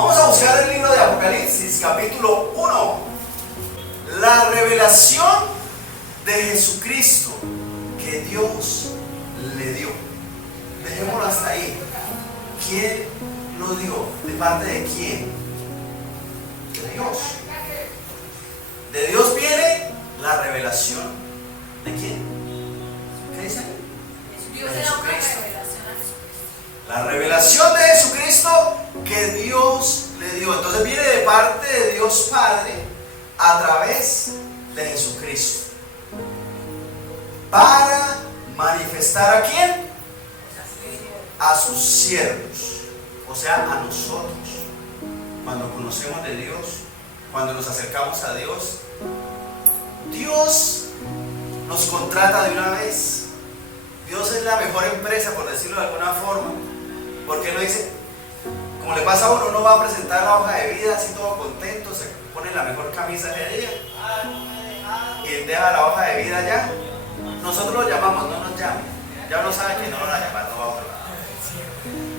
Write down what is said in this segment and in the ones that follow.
Vamos a buscar el libro de Apocalipsis, capítulo 1. La revelación de Jesucristo que Dios le dio. Dejémoslo hasta ahí. ¿Quién lo dio? ¿De parte de quién? De Dios. De Dios viene la revelación. ¿De quién? ¿Qué dice? Dios le da una revelación a Jesucristo. La revelación de Jesucristo que Dios le dio. Entonces viene de parte de Dios Padre a través de Jesucristo. Para manifestar ¿a quién? A sus siervos. O sea, a nosotros. Cuando conocemos de Dios, cuando nos acercamos a Dios, Dios nos contrata de una vez. Dios es la mejor empresa, por decirlo de alguna forma, porque Él lo dice, como le pasa a uno, uno va a presentar la hoja de vida así todo contento, se pone la mejor camisa de día y Él deja la hoja de vida allá. Nosotros lo llamamos, no nos llaman, ya uno sabe que no nos va a llamar, no va a otro lado.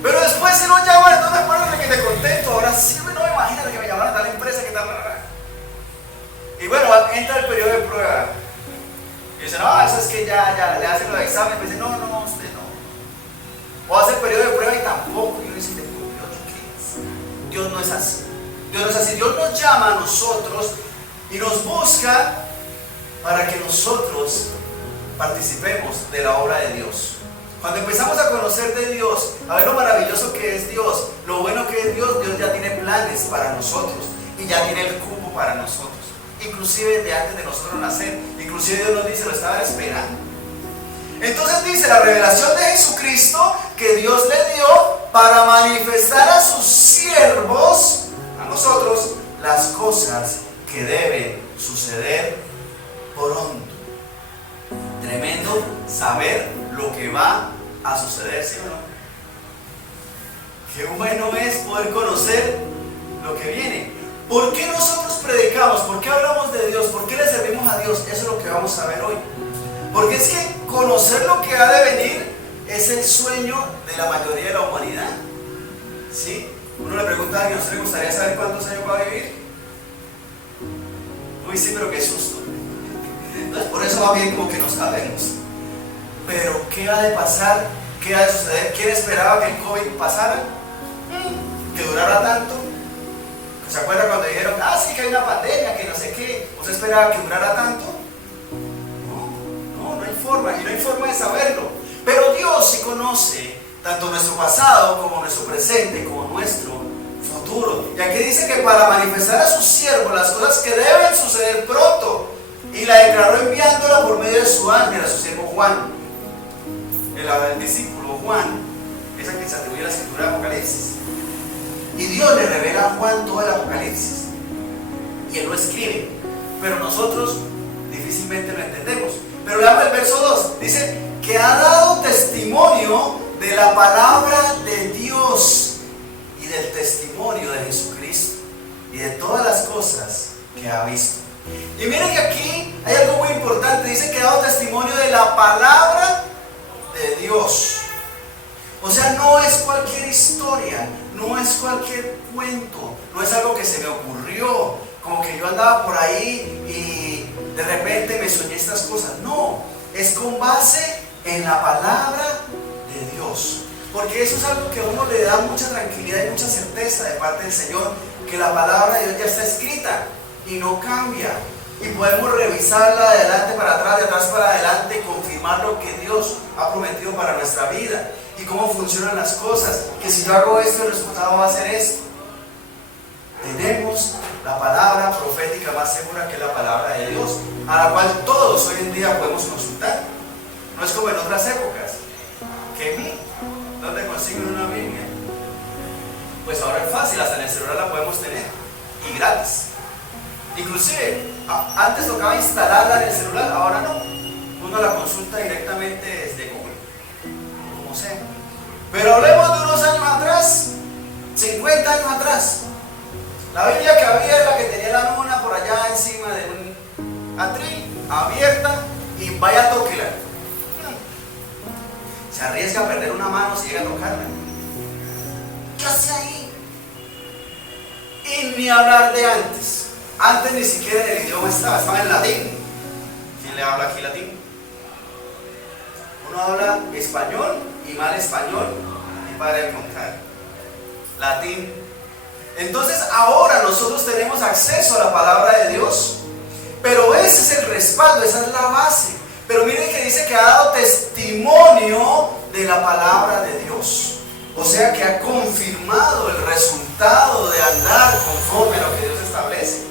Pero después si nos llama, entonces acuérdate que te contento, ahora sí, no me imagino que me llamaran a tal empresa que tal. Y bueno, entra el periodo de prueba. Y dice, no, eso es que ya le hacen los exámenes. Y dice, no, usted no. O hace el periodo de prueba y tampoco. Y uno dice, ¿qué es? Dios no es así. Dios no es así. Dios nos llama a nosotros y nos busca para que nosotros participemos de la obra de Dios. Cuando empezamos a conocer de Dios, a ver lo maravilloso que es Dios, lo bueno que es Dios, Dios ya tiene planes para nosotros y ya tiene el cupo para nosotros. Inclusive de antes de nosotros nacer, inclusive Dios nos dice, lo estaba esperando. Entonces dice, la revelación de Jesucristo que Dios le dio para manifestar a sus siervos, a nosotros, las cosas que deben suceder pronto. Tremendo saber lo que va a suceder, ¿sí o no? Qué bueno es poder conocer lo que viene. ¿Por qué nosotros predicamos? ¿Por qué hablamos de Dios? ¿Por qué le servimos a Dios? Eso es lo que vamos a ver hoy. Porque es que conocer lo que ha de venir es el sueño de la mayoría de la humanidad. ¿Sí? Uno le pregunta a alguien, ¿a usted le gustaría saber cuántos años va a vivir? Uy, sí, pero qué susto. Entonces por eso va bien como que no sabemos. Pero ¿qué ha de pasar? ¿Qué ha de suceder? ¿Quién esperaba que el COVID pasara? ¿Que durara tanto? ¿Se acuerdan cuando dijeron, sí, que hay una pandemia, que no sé qué? ¿Usted esperaba que durara tanto? No hay forma, y no hay forma de saberlo. Pero Dios sí conoce tanto nuestro pasado como nuestro presente, como nuestro futuro. Y aquí dice que para manifestar a sus siervos las cosas que deben suceder pronto, y la declaró enviándola por medio de su ángel a su siervo Juan. El discípulo Juan, esa que se atribuye a la escritura de Apocalipsis. Y Dios le revela a Juan todo el Apocalipsis. Y él lo escribe. Pero nosotros difícilmente lo entendemos. Pero leamos el verso 2. Dice que ha dado testimonio de la palabra de Dios y del testimonio de Jesucristo y de todas las cosas que ha visto. Y miren que aquí hay algo muy importante. Dice que ha dado testimonio de la palabra de Dios. O sea, no es cualquier historia, no es cualquier cuento, no es algo que se me ocurrió, como que yo andaba por ahí y de repente me soñé estas cosas. No, es con base en la palabra de Dios. Porque eso es algo que a uno le da mucha tranquilidad y mucha certeza de parte del Señor, que la palabra de Dios ya está escrita y no cambia. Y podemos revisarla de adelante para atrás, de atrás para adelante, confirmar lo que Dios ha prometido para nuestra vida. Y cómo funcionan las cosas, que si yo hago esto, el resultado va a ser esto. Tenemos la palabra profética más segura, que es la palabra de Dios, a la cual todos hoy en día podemos consultar. No es como en otras épocas, que ¿dónde consiguen una Biblia? Pues ahora es fácil, hasta en el celular la podemos tener, y gratis. Inclusive, antes tocaba instalarla en el celular, ahora no. Uno la consulta directamente desde Google, como sea. Pero hablemos de unos años atrás, 50 años atrás. La Biblia que había es la que tenía la luna por allá encima de un atril, abierta, y vaya a toquela. Se arriesga a perder una mano si llega a tocarla. ¿Qué hace ahí? ni hablar de antes. Antes ni siquiera en el idioma estaba en latín. ¿Quién le habla aquí latín? Uno habla español y mal español y para el contrario. Latín. Entonces ahora nosotros tenemos acceso a la palabra de Dios, pero ese es el respaldo, esa es la base. Pero miren que dice que ha dado testimonio de la palabra de Dios. O sea que ha confirmado el resultado de andar conforme a lo que Dios establece.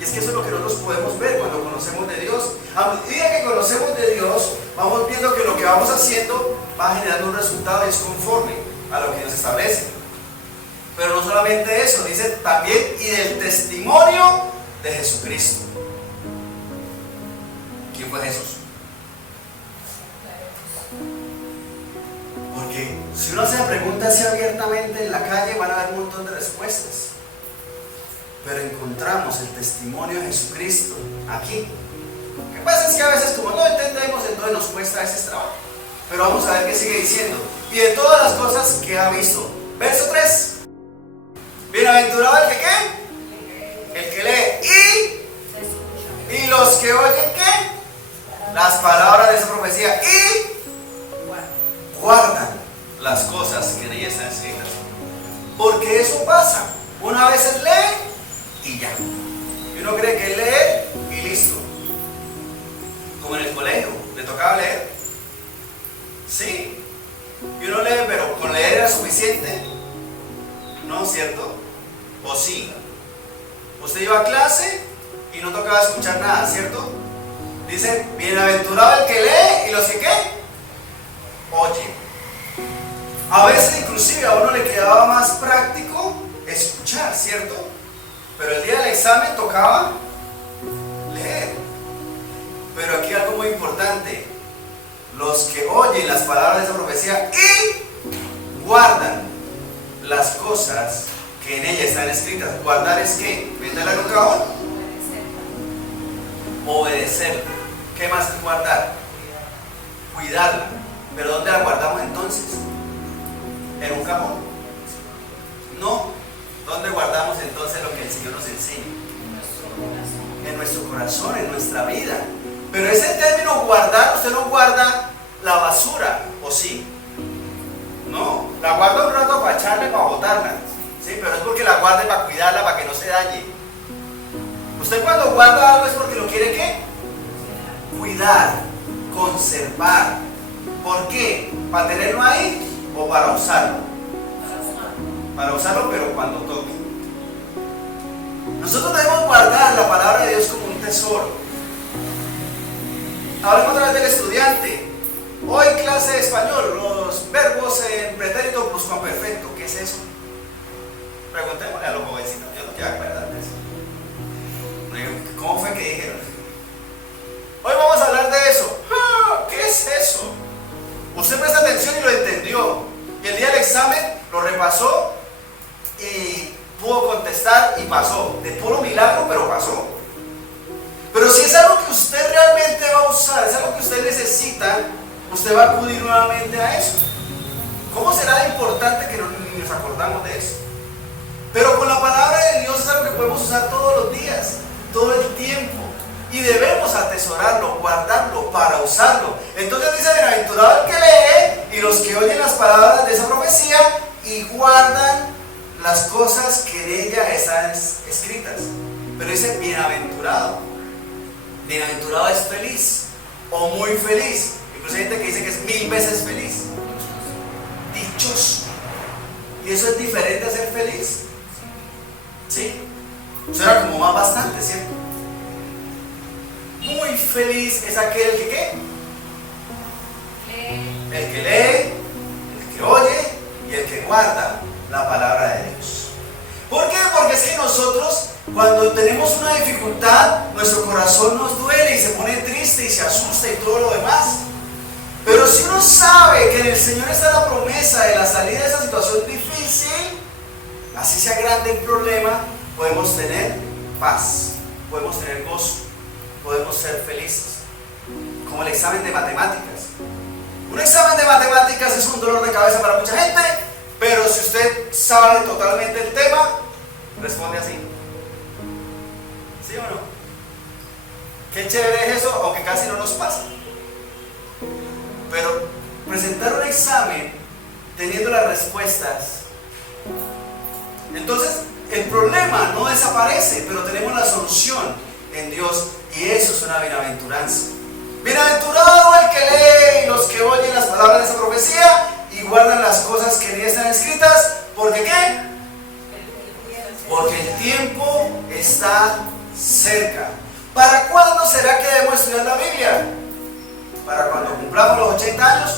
Y es que eso es lo que nosotros podemos ver cuando conocemos de Dios. A medida que conocemos de Dios, vamos viendo que lo que vamos haciendo va generando un resultado y es conforme a lo que Dios establece. Pero no solamente eso, dice también y del testimonio de Jesucristo. ¿Quién fue Jesús? Porque si uno se pregunta así abiertamente en la calle, van a haber un montón de respuestas. Pero encontramos el testimonio de Jesucristo aquí. Lo que pasa es que a veces como no entendemos, entonces nos cuesta ese trabajo. Pero vamos a ver qué sigue diciendo. Y de todas las cosas que ha visto. Verso 3. Bienaventurado el que ¿qué? El que lee. Y los que oyen ¿qué? Las palabras de esa profecía. Y guardan las cosas que en ella están escritas. Porque eso pasa. Una vez él lee y ya. Y uno cree que lee y listo. Como en el colegio, ¿le tocaba leer? Sí. Y uno lee, pero con leer era suficiente. ¿No es cierto? ¿O sí? Usted iba a clase y no tocaba escuchar nada, ¿cierto? Dice, bienaventurado el que lee y los que ¿qué? Oye. A veces inclusive a uno le quedaba más práctico escuchar, ¿cierto? Pero el día del examen tocaba leer. Pero aquí algo muy importante. Los que oyen las palabras de esa profecía y guardan las cosas que en ella están escritas. Guardar es ¿qué? ¿Venderla en un cajón? Obedecer. ¿Qué más es guardar? Cuidarla. ¿Pero dónde la guardamos entonces? ¿En un cajón? No. ¿Dónde guardamos entonces lo que el Señor nos enseña? En nuestro corazón, en nuestra vida. Pero ese término guardar, usted no guarda la basura, ¿o sí? No, la guarda un rato para echarle, para botarla. Sí, pero es porque la guarde para cuidarla, para que no se dañe. Usted cuando guarda algo es porque lo quiere ¿qué? Cuidar, conservar. ¿Por qué? ¿Para tenerlo ahí o para usarlo? Para usarlo, pero cuando toque. Nosotros debemos guardar la palabra de Dios como un tesoro. Hablemos otra vez del estudiante. Hoy clase de español, los verbos en pretérito pluscuamperfecto. ¿Qué es eso? Preguntémosle a los jovencitos. Yo no quiero acordar de eso. ¿Cómo fue que dijeron? Hoy vamos a hablar de eso. ¿Qué es eso? Usted presta atención y lo entendió. Y el día del examen lo repasó y pudo contestar y pasó. De puro milagro, pero pasó. Pero si es algo que usted realmente va a usar, es algo que usted necesita, usted va a acudir nuevamente a eso. ¿Cómo será importante que nos acordamos de eso? Pero con la palabra de Dios es algo que podemos usar todos los días, todo el tiempo. Y debemos atesorarlo, guardarlo para usarlo. Entonces dice, bienaventurado el que lee y los que oyen las palabras de esa profecía y guardan las cosas que en ella están escritas. Pero dice bienaventurado. Bienaventurado es feliz o muy feliz. Incluso hay gente que dice que es 1000 veces feliz. Dichoso. ¿Y eso es diferente a ser feliz? ¿Sí? Eso era como más bastante, ¿cierto? Muy feliz es aquel que ¿qué? El que lee, el que oye y el que guarda la palabra de Dios. ¿Por qué? Porque es que nosotros cuando tenemos una dificultad, nuestro corazón nos duele y se pone triste y se asusta y todo lo demás. Pero si uno sabe que en el Señor está la promesa de la salida de esa situación difícil, así sea grande el problema, podemos tener paz, podemos tener gozo, podemos ser felices. Como el examen de matemáticas. Un examen de matemáticas es un dolor de cabeza para mucha gente, pero si usted sabe totalmente el tema, responde así. ¿Sí o no? Qué chévere es eso, aunque casi no nos pasa. Pero presentar un examen teniendo las respuestas, entonces el problema no desaparece, pero tenemos la solución en Dios, y eso es una bienaventuranza. Bienaventurado el que lee y los que oyen las palabras de esa profecía y guardan las cosas que en ella están escritas. ¿Porque qué? Porque el tiempo está cerca. ¿Para cuándo será que debemos estudiar la Biblia? ¿Para cuando cumplamos los 80 años?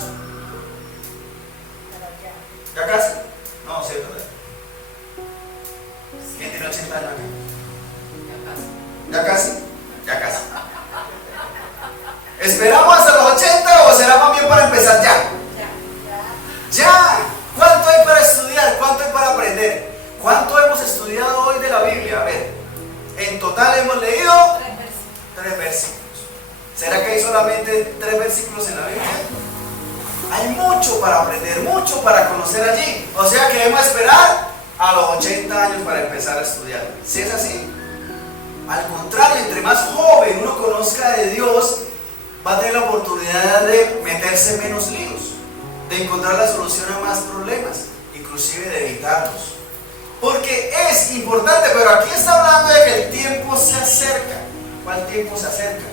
¿Ya casi? No, ¿cierto? ¿Quién tiene 80 años aquí? ¿Ya casi? Ya casi. ¿Esperamos hasta los 80 o será más bien para empezar ya? Ya. ¿Cuánto hay para estudiar? ¿Cuánto hay para aprender? ¿Cuánto hemos estudiado hoy de la Biblia? A ver, en total hemos leído 3 versículos. ¿Será que hay solamente 3 versículos en la Biblia? Hay mucho para aprender, mucho para conocer allí. O sea que debemos esperar a los 80 años para empezar a estudiar. ¿Sí es así? Al contrario, entre más joven uno conozca de Dios, va a tener la oportunidad de meterse en menos líos, de encontrar la solución a más problemas, inclusive de evitarlos. Porque es importante, pero aquí está hablando de que el tiempo se acerca. ¿Cuál tiempo se acerca?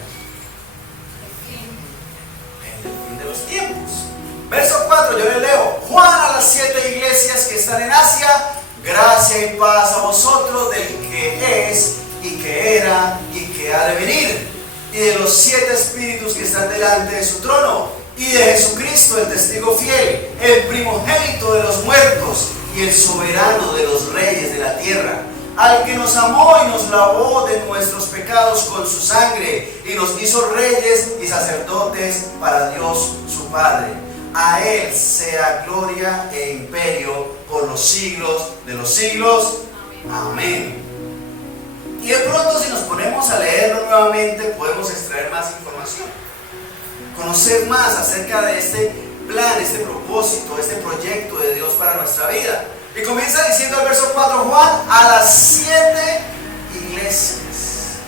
El fin de los tiempos. Verso 4, yo le leo: Juan a las 7 iglesias que están en Asia, gracia y paz a vosotros del que es, y que era, y que ha de venir, y de los 7 espíritus que están delante de su trono, y de Jesucristo, el testigo fiel, el primogénito de los muertos, y el soberano de los reyes de la tierra, al que nos amó y nos lavó de nuestros pecados con su sangre, y nos hizo reyes y sacerdotes para Dios su Padre. A Él sea gloria e imperio por los siglos de los siglos. Amén. Y de pronto, si nos ponemos a leerlo nuevamente, podemos extraer más información, conocer más acerca de este plan, este propósito, este proyecto de Dios para nuestra vida. Y comienza diciendo el verso 4, Juan a las 7 iglesias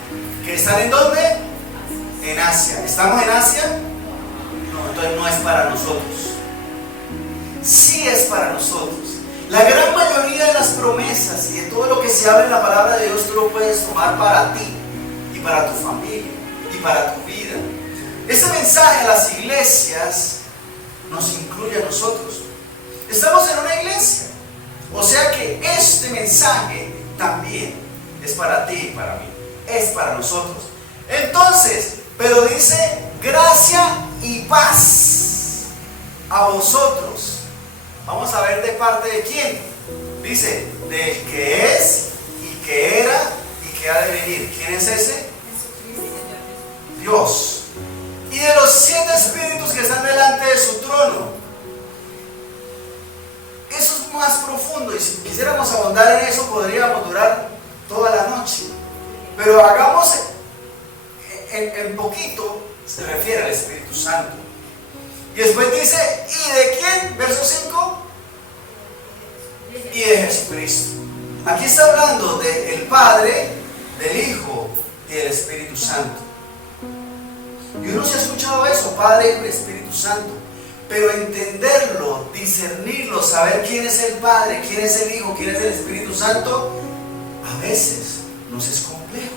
que están ¿en dónde? En Asia. ¿Estamos en Asia? No, entonces no es para nosotros. Sí es para nosotros. La gran mayoría de las promesas y de todo lo que se habla en la palabra de Dios, tú lo puedes tomar para ti y para tu familia y para tu vida. Este mensaje a las iglesias nos incluye a nosotros. Estamos en una iglesia, o sea que este mensaje también es para ti y para mí, es para nosotros. Entonces, pero dice gracia y paz a vosotros. Vamos a ver de parte de quién. Dice, del que es y que era y que ha de venir. ¿Quién es ese? Dios. Y de los 7 espíritus que están delante de su trono. Eso es más profundo, y si quisiéramos ahondar en eso podríamos durar toda la noche. Pero hagamos en poquito. Se refiere al Espíritu Santo. Y después dice, ¿y de quién? Verso 5. Y de Jesucristo. Aquí está hablando del Padre, del Hijo y del Espíritu Santo. Y uno se ha escuchado eso, Padre y Espíritu Santo. Pero entenderlo, discernirlo, saber quién es el Padre, quién es el Hijo, quién es el Espíritu Santo, a veces nos es complejo.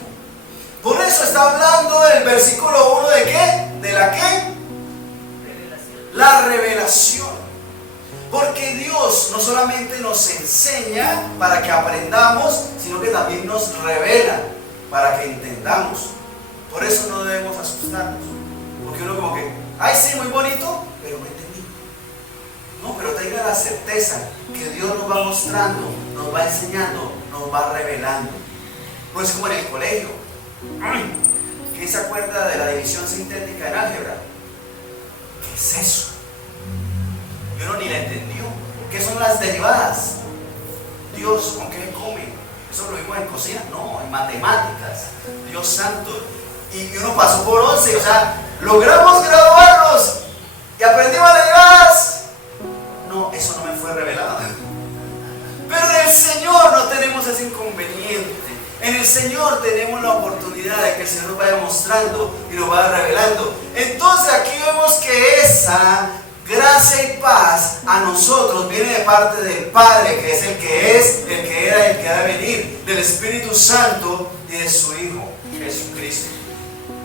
Por eso está hablando del versículo 1 de ¿qué? ¿De la qué? La revelación. Porque Dios no solamente nos enseña para que aprendamos, sino que también nos revela para que entendamos. Por eso no debemos asustarnos. Porque uno como que, ay sí, muy bonito, pero no entendí. No, pero tenga la certeza que Dios nos va mostrando, nos va enseñando, nos va revelando. No es como en el colegio. ¿Quién se acuerda de la división sintética en álgebra? ¿Qué es eso? Y uno ni la entendió. ¿Qué son las derivadas? Dios, ¿con qué come? ¿Eso lo vimos en cocina? No, en matemáticas. Dios santo. Y uno pasó por 11, o sea, logramos graduarnos y aprendimos derivadas. No, eso no me fue revelado. Pero del Señor no tenemos ese inconveniente. En el Señor tenemos la oportunidad de que el Señor nos vaya mostrando y nos vaya revelando. Entonces aquí vemos que esa gracia y paz a nosotros viene de parte del Padre, que es, el que era, el que ha de venir, del Espíritu Santo y de su Hijo, Jesucristo.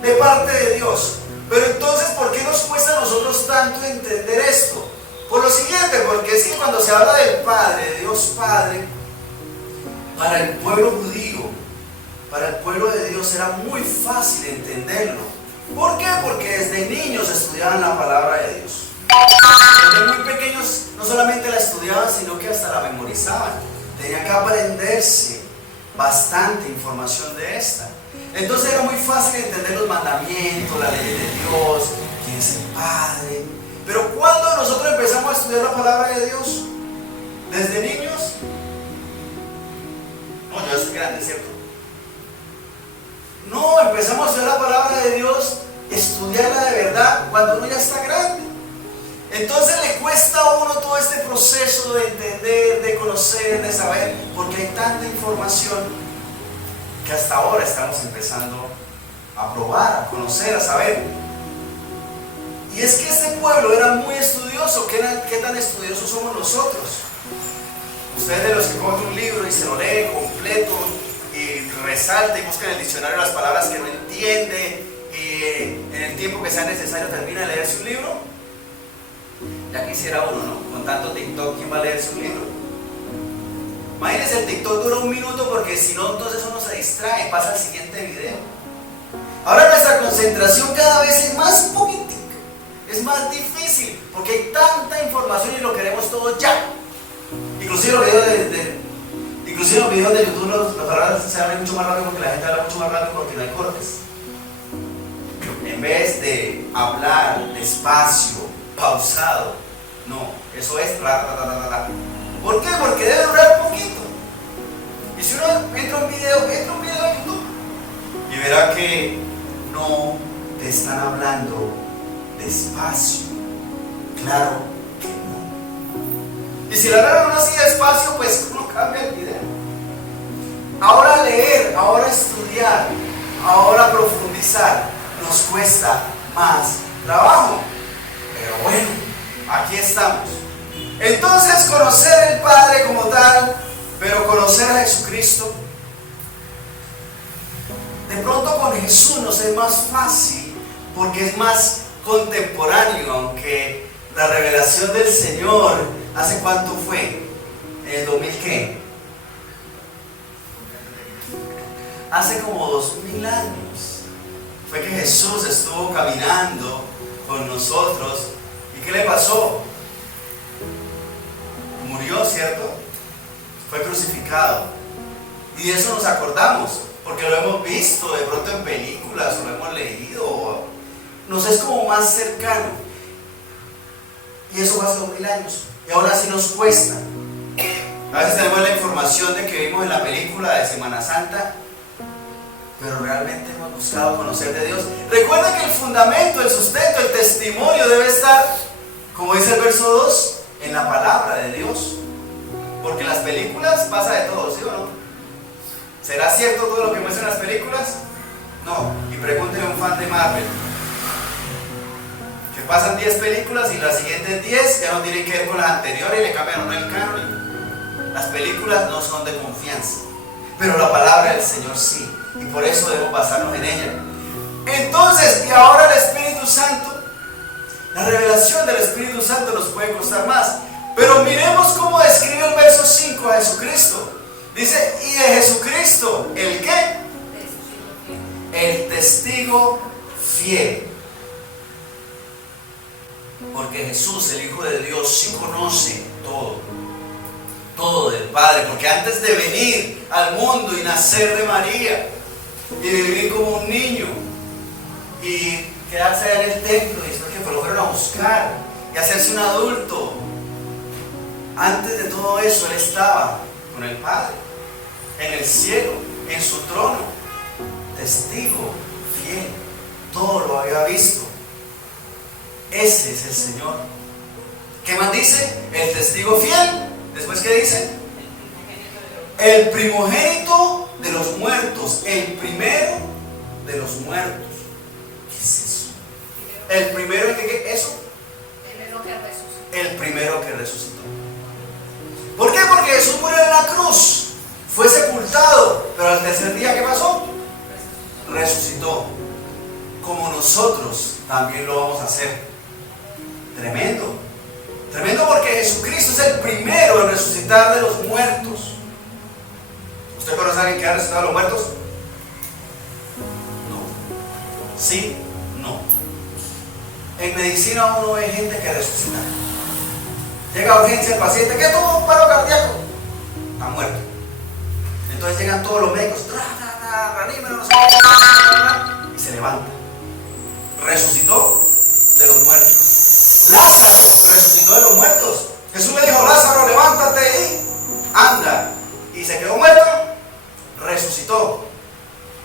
De parte de Dios. Pero entonces, ¿por qué nos cuesta a nosotros tanto entender esto? Por lo siguiente, porque es que cuando se habla del Padre, de Dios Padre, para el pueblo judío, para el pueblo de Dios era muy fácil entenderlo. ¿Por qué? Porque desde niños estudiaban la palabra de Dios. Desde muy pequeños no solamente la estudiaban, sino que hasta la memorizaban. Tenían que aprenderse bastante información de esta. Entonces era muy fácil entender los mandamientos, la ley de Dios, quién es el Padre. Pero cuando nosotros empezamos a estudiar la palabra de Dios, desde niños, no, yo soy grande, ¿cierto? No, empezamos a estudiar la palabra de Dios, estudiarla de verdad, cuando uno ya está grande. Entonces le cuesta a uno todo este proceso de entender, de conocer, de saber, porque hay tanta información que hasta ahora estamos empezando a probar, a conocer, a saber. Y es que este pueblo era muy estudioso. ¿Qué tan estudiosos somos nosotros? Ustedes de los que cogen un libro y se lo leen completo y resalta y buscan en el diccionario las palabras que no entiende y en el tiempo que sea necesario termina de leerse un libro. Ya quisiera uno, ¿no? Con tanto TikTok, ¿quién va a leerse un libro? Imagínense, el TikTok dura 1 minuto porque si no, entonces uno se distrae, pasa al siguiente video. Ahora nuestra concentración cada vez es más poquitica, es más difícil porque hay tanta información y lo queremos todo ya. Inclusive los videos de YouTube, las palabras se hablan mucho más rápido porque la gente habla mucho más rápido porque no hay cortes. En vez de hablar despacio, pausado, no, eso es ¿Por qué? Porque debe durar poquito. Y si uno entra un video en YouTube y verá que no te están hablando despacio. Claro que no. Y si lo hablaron así despacio, pues uno cambia el video. Ahora leer, ahora estudiar, ahora profundizar nos cuesta más trabajo. Pero bueno, aquí estamos. Entonces conocer el Padre como tal, pero conocer a Jesucristo, de pronto con Jesús nos es más fácil porque es más contemporáneo, aunque la revelación del Señor, ¿hace cuánto fue? ¿En el 2000 qué? Hace como 2000 años fue que Jesús estuvo caminando con nosotros. ¿Y qué le pasó? Murió, ¿cierto? Fue crucificado. Y de eso nos acordamos, porque lo hemos visto de pronto en películas, o lo hemos leído, nos es como más cercano. Y eso fue hace 2000 años. Y ahora sí nos cuesta. A veces tenemos la información de que vimos en la película de Semana Santa, pero realmente hemos buscado conocer de Dios. Recuerda que el fundamento, el sustento, el testimonio debe estar, como dice el verso 2, en la palabra de Dios. Porque en las películas pasa de todo, ¿sí o no? ¿Será cierto todo lo que muestran las películas? No. Y pregúntele a un fan de Marvel, que pasan 10 películas y las siguientes 10 ya no tienen que ver con las anteriores y le cambian uno el canon. Las películas no son de confianza, pero la palabra del Señor sí, y por eso debemos basarnos en ella. Entonces, y ahora el Espíritu Santo, la revelación del Espíritu Santo nos puede costar más. Pero miremos cómo describe el verso 5 a Jesucristo. Dice, y de Jesucristo, ¿el qué? El testigo fiel. Porque Jesús, el Hijo de Dios, sí conoce todo del Padre. Porque antes de venir al mundo y nacer de María, y vivir como un niño, y quedarse allá en el templo, y después que lo fueron a buscar, y hacerse un adulto, antes de todo eso, Él estaba con el Padre, en el cielo, en su trono, testigo fiel, todo lo había visto. Ese es el Señor. ¿Qué más dice? El testigo fiel. Después, ¿qué dice? El primogénito de de los muertos, el primero de los muertos. ¿Qué es eso? El primero en que, ¿qué? ¿Eso? El primero que resucitó. ¿Por qué? Porque Jesús murió en la cruz, fue sepultado, pero al tercer día, ¿qué pasó? Resucitó. Como nosotros también lo vamos a hacer. Tremendo. Tremendo, porque Jesucristo es el primero en resucitar de los muertos. ¿Usted conoce a alguien que ha resucitado de los muertos? No. ¿Sí? No. En medicina uno ve gente que resucita. Llega a urgencia el paciente que tuvo un paro cardíaco, está muerto. Entonces llegan todos los médicos, reanímelo, no sé qué, y se levanta. Resucitó de los muertos. Lázaro resucitó de los muertos. Jesús le dijo: Lázaro, levántate y anda. Y se quedó muerto, resucitó.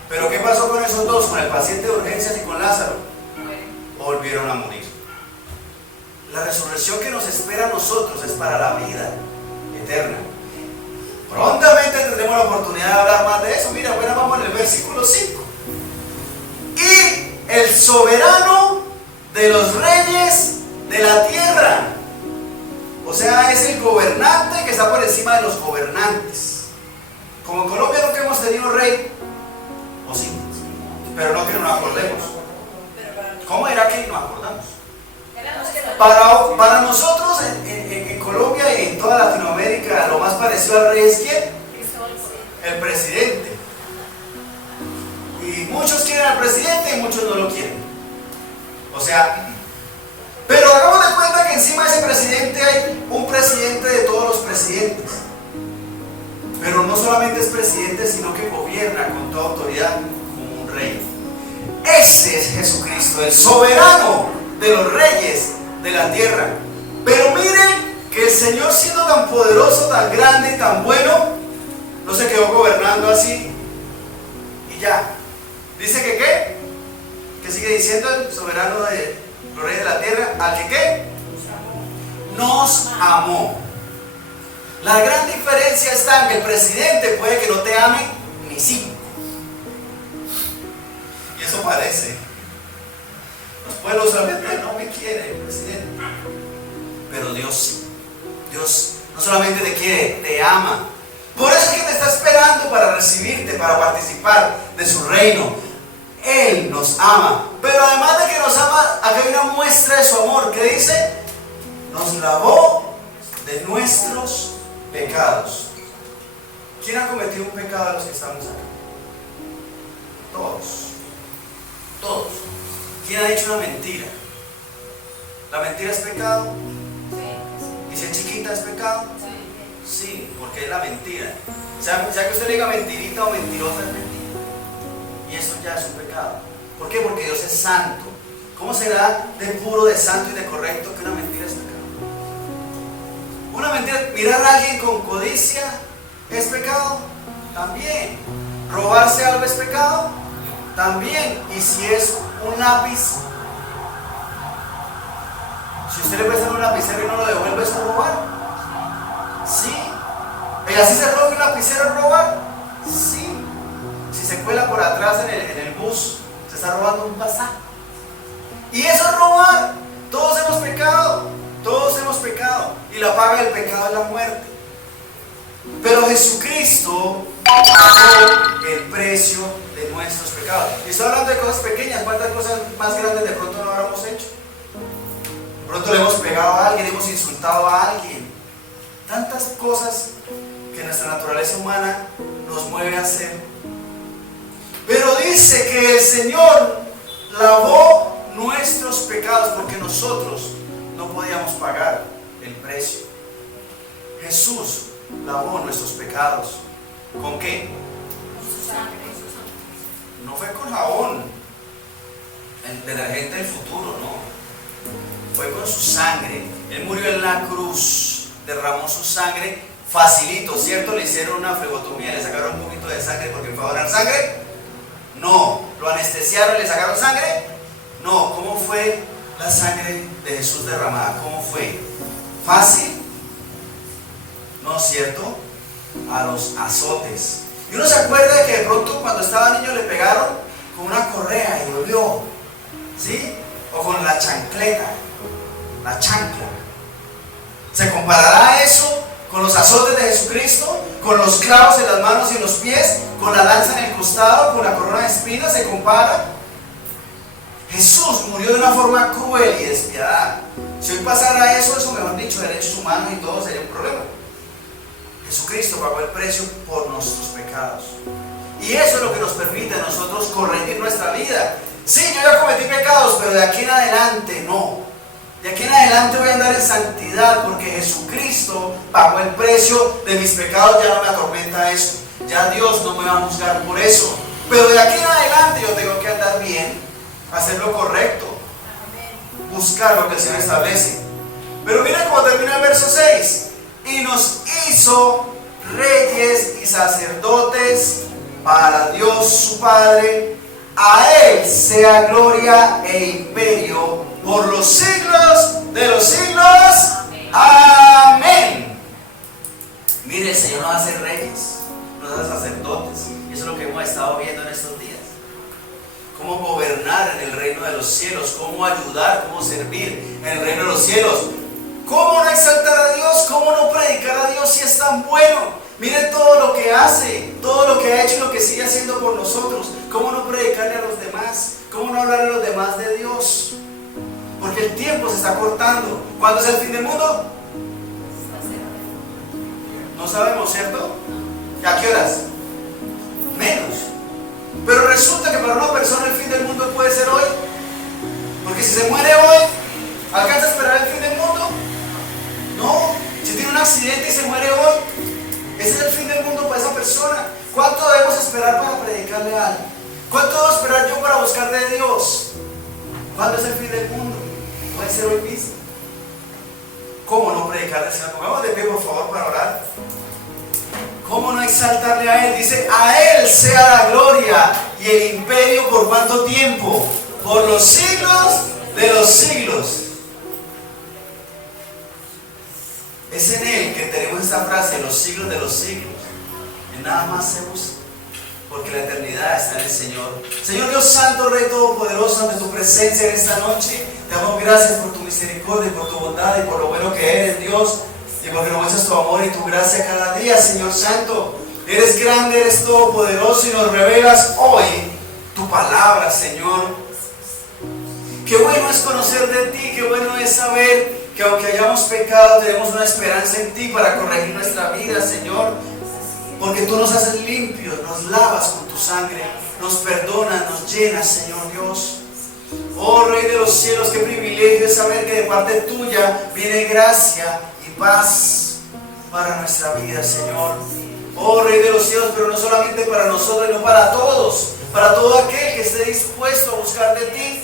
Pero ¿qué pasó con esos dos? Con el paciente de urgencias y con Lázaro. Volvieron a morir. La resurrección que nos espera a nosotros es para la vida eterna. Prontamente tendremos la oportunidad de hablar más de eso. Mira, bueno, vamos en el versículo 5. Y el soberano de los reyes de la tierra. O sea, es el gobernante que está por encima de los gobernantes. Como en Colombia nunca hemos tenido rey, o sí, pero no que no nos acordemos. ¿Cómo era que nos acordamos? Para nosotros en Colombia y en toda Latinoamérica, lo más parecido al rey es ¿quién? El presidente. Y muchos quieren al presidente y muchos no lo quieren. O sea, pero hagamos de cuenta que encima de ese presidente hay un presidente de todos los presidentes. Pero no solamente es presidente, sino que gobierna con toda autoridad como un rey. Ese es Jesucristo, el soberano de los reyes de la tierra. Pero miren que el Señor, siendo tan poderoso, tan grande y tan bueno, no se quedó gobernando así y ya. Dice que ¿qué? ¿Qué sigue diciendo el soberano de los reyes de la tierra? Al que ¿qué? Nos amó. La gran diferencia está en que el presidente puede que no te ame ni sí. Y eso parece. Los pueblos solamente no me quieren, el presidente. Pero Dios sí. Dios no solamente te quiere, te ama. Por eso es que te está esperando para recibirte, para participar de su reino. Él nos ama. Pero además de que nos ama, acá hay una muestra de su amor. ¿Qué dice? Nos lavó de nuestros pecados. ¿Quién ha cometido un pecado de los que estamos acá? Todos. Todos. ¿Quién ha dicho una mentira? ¿La mentira es pecado? Sí. ¿Y si es chiquita es pecado? Sí, porque es la mentira. Sea que usted le diga mentirita o mentirosa, es mentira. Y eso ya es un pecado. ¿Por qué? Porque Dios es santo. ¿Cómo será de puro, de santo y de correcto que una mentira es pecado? Una mentira, mirar a alguien con codicia es pecado, también. Robarse algo es pecado, también. Y si es un lápiz, si usted le presta un lapicero y no lo devuelve, ¿es robar? Sí. ¿Y así se roba un lapicero, es robar? Sí. Si se cuela por atrás en el bus, se está robando un pasaje. Y eso es robar. Todos hemos pecado. Todos hemos pecado. Y la paga del pecado es la muerte. Pero Jesucristo pagó el precio de nuestros pecados. Y estoy hablando de cosas pequeñas. ¿Cuántas cosas más grandes de pronto no habremos hecho? De pronto le hemos pegado a alguien, hemos insultado a alguien. Tantas cosas que nuestra naturaleza humana nos mueve a hacer. Pero dice que el Señor lavó nuestros pecados porque nosotros no podíamos pagar el precio. Jesús lavó nuestros pecados. ¿Con qué? Con su sangre. No fue con jabón, el detergente del futuro, no. Fue con su sangre. Él murió en la cruz, derramó su sangre, facilito, ¿cierto? Le hicieron una flebotomía, le sacaron un poquito de sangre porque fue a donar sangre. No. ¿Lo anestesiaron y le sacaron sangre? No. ¿Cómo fue la sangre de Jesús derramada? ¿Cómo fue? ¿Fácil? No, ¿cierto? A los azotes. Y uno se acuerda de que de pronto cuando estaba niño le pegaron con una correa y dolió, ¿sí? O con la chancleta, la chancla. ¿Se comparará eso con los azotes de Jesucristo? ¿Con los clavos en las manos y en los pies? ¿Con la lanza en el costado? ¿Con la corona de espinas? ¿Se compara? Jesús murió de una forma cruel y despiadada. Si hoy pasara eso, mejor dicho, derechos humanos y todo sería un problema. Jesucristo pagó el precio por nuestros pecados. Y eso es lo que nos permite a nosotros corregir nuestra vida. Sí, yo ya cometí pecados, pero de aquí en adelante no. De aquí en adelante voy a andar en santidad porque Jesucristo pagó el precio de mis pecados, ya no me atormenta eso. Ya Dios no me va a juzgar por eso. Pero de aquí en adelante yo tengo que andar bien, hacer lo correcto, buscar lo que el Señor establece. Pero miren cómo termina el verso 6. Y nos hizo reyes y sacerdotes para Dios su Padre. A Él sea gloria e imperio por los siglos de los siglos. Amén. Mire, el Señor nos hace reyes, nos hace sacerdotes. Y eso es lo que hemos estado viendo en estos días. Cómo gobernar en el reino de los cielos, cómo ayudar, cómo servir en el reino de los cielos. ¿Cómo no exaltar a Dios? ¿Cómo no predicar a Dios si es tan bueno? Miren todo lo que hace, todo lo que ha hecho y lo que sigue haciendo por nosotros. ¿Cómo no predicarle a los demás? ¿Cómo no hablarle a los demás de Dios? Porque el tiempo se está cortando. ¿Cuándo es el fin del mundo? No sabemos, ¿cierto? ¿A qué horas? Menos. Pero resulta que para una persona el fin del mundo puede ser hoy. Porque si se muere hoy, ¿alcanza a esperar el fin del mundo? No. Si tiene un accidente y se muere hoy, ese es el fin del mundo para esa persona. ¿Cuánto debemos esperar para predicarle a alguien? ¿Cuánto debo esperar yo para buscar de Dios? ¿Cuándo es el fin del mundo? Puede ser hoy mismo. ¿Cómo no predicarle al Señor? Pongamos de pie, por favor, para orar. ¿Cómo no exaltarle a Él? Dice, a Él sea la gloria y el imperio por cuánto tiempo, por los siglos de los siglos. Es en Él que tenemos esta frase, los siglos de los siglos. En nada más se usa, porque la eternidad está en el Señor. Señor Dios Santo, Rey Todopoderoso, ante tu presencia en esta noche, te damos gracias por tu misericordia, por tu bondad y por lo bueno que eres, Dios, y porque nos muestras tu amor y tu gracia cada día, Señor Santo. Eres grande, eres todopoderoso y nos revelas hoy tu palabra, Señor. Qué bueno es conocer de ti, qué bueno es saber que aunque hayamos pecado, tenemos una esperanza en ti para corregir nuestra vida, Señor. Porque tú nos haces limpios, nos lavas con tu sangre, nos perdonas, nos llenas, Señor Dios. Oh Rey de los cielos, qué privilegio es saber que de parte tuya viene gracia y paz para nuestra vida, Señor. Oh Rey de los cielos, pero no solamente para nosotros, sino para todos, para todo aquel que esté dispuesto a buscar de ti.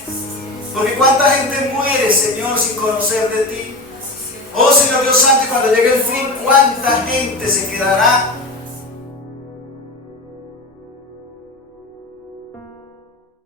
Porque cuánta gente muere, Señor, sin conocer de ti. Oh Señor Dios Santo, y cuando llegue el fin, cuánta gente se quedará